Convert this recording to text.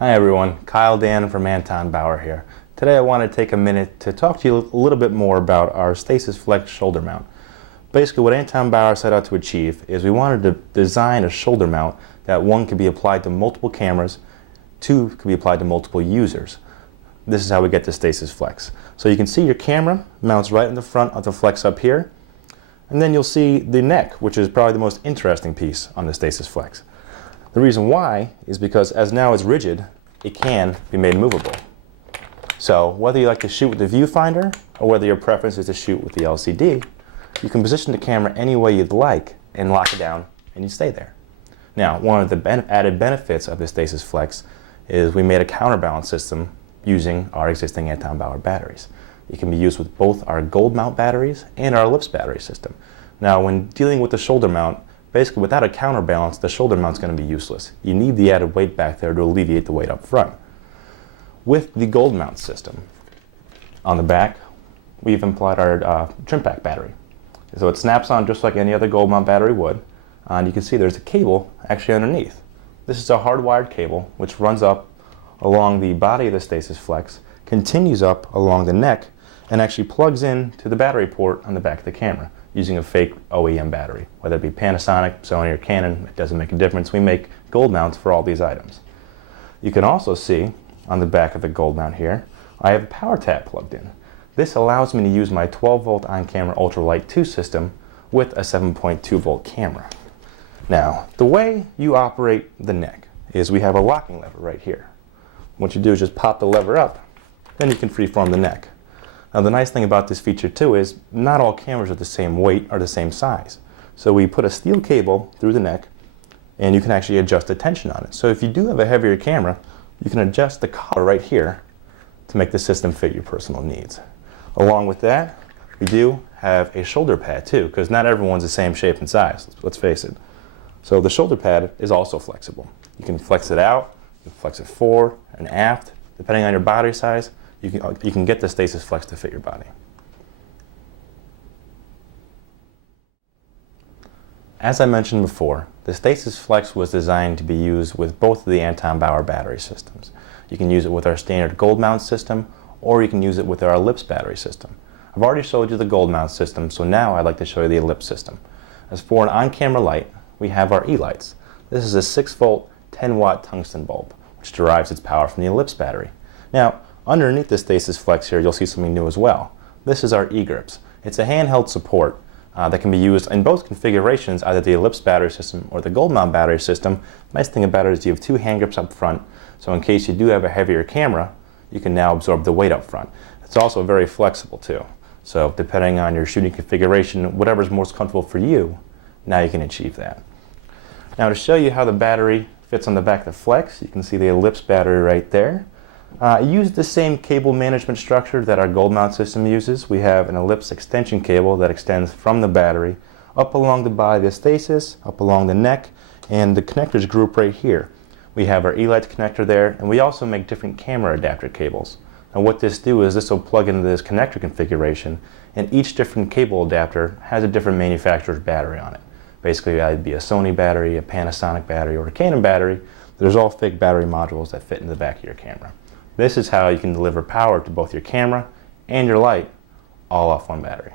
Hi everyone, Kyle Dan from Anton Bauer here. Today I want to take a minute to talk to you a little bit more about our Stasis Flex shoulder mount. Basically what Anton Bauer set out to achieve is we wanted to design a shoulder mount that one could be applied to multiple cameras, two could be applied to multiple users. This is how we get the Stasis Flex. So you can see your camera mounts right in the front of the Flex up here, and then you'll see the neck, which is probably the most interesting piece on the Stasis Flex. The reason why is because as now it's rigid, it can be made movable. So whether you like to shoot with the viewfinder or whether your preference is to shoot with the LCD, you can position the camera any way you'd like and lock it down and you stay there. Now, one of the added benefits of the Stasis Flex is we made a counterbalance system using our existing Anton Bauer batteries. It can be used with both our gold mount batteries and our Elipse battery system. Now, when dealing with the shoulder mount, basically without a counterbalance, the shoulder mount's going to be useless. You need the added weight back there to alleviate the weight up front. With the gold mount system, on the back, we've applied our trim pack battery. So it snaps on just like any other gold mount battery would, and you can see there's a cable actually underneath. This is a hardwired cable which runs up along the body of the Stasis Flex, continues up along the neck, and actually plugs in to the battery port on the back of the camera using a fake OEM battery. Whether it be Panasonic, Sony, or Canon, it doesn't make a difference. We make gold mounts for all these items. You can also see on the back of the gold mount here, I have a power tap plugged in. This allows me to use my 12-volt on-camera ultralight 2 system with a 7.2 volt camera. Now, the way you operate the neck is we have a locking lever right here. What you do is just pop the lever up, then you can freeform the neck. Now the nice thing about this feature too is not all cameras are the same weight or the same size. So we put a steel cable through the neck and you can actually adjust the tension on it. So if you do have a heavier camera, you can adjust the collar right here to make the system fit your personal needs. Along with that, we do have a shoulder pad too, because not everyone's the same shape and size, let's face it. So the shoulder pad is also flexible. You can flex it out, you can flex it forward and aft. Depending on your body size, you can get the Stasis Flex to fit your body. As I mentioned before, the Stasis Flex was designed to be used with both of the Anton Bauer battery systems. You can use it with our standard gold mount system, or you can use it with our Elipse battery system. I've already showed you the gold mount system, so now I'd like to show you the Elipse system. As for an on-camera light, we have our E-lights. This is a 6-volt, 10-watt tungsten bulb, which derives its power from the Elipse battery. Now, underneath the Stasis Flex here, you'll see something new as well. This is our E-grips. It's a handheld support that can be used in both configurations, either the Elipse battery system or the gold mount battery system. Nice thing about it is you have two hand grips up front, so in case you do have a heavier camera, you can now absorb the weight up front. It's also very flexible too. So depending on your shooting configuration, whatever's most comfortable for you, now you can achieve that. Now to show you how the battery fits on the back of the Flex, you can see the Elipse battery right there. I use the same cable management structure that our gold mount system uses. We have an Elipse extension cable that extends from the battery up along the body of the Stasis, up along the neck, and the connectors group right here. We have our E-light connector there, and we also make different camera adapter cables. And what this will plug into this connector configuration, and each different cable adapter has a different manufacturer's battery on it. Basically, it'd be a Sony battery, a Panasonic battery, or a Canon battery. There's all fake battery modules that fit in the back of your camera. This is how you can deliver power to both your camera and your light, all off one battery.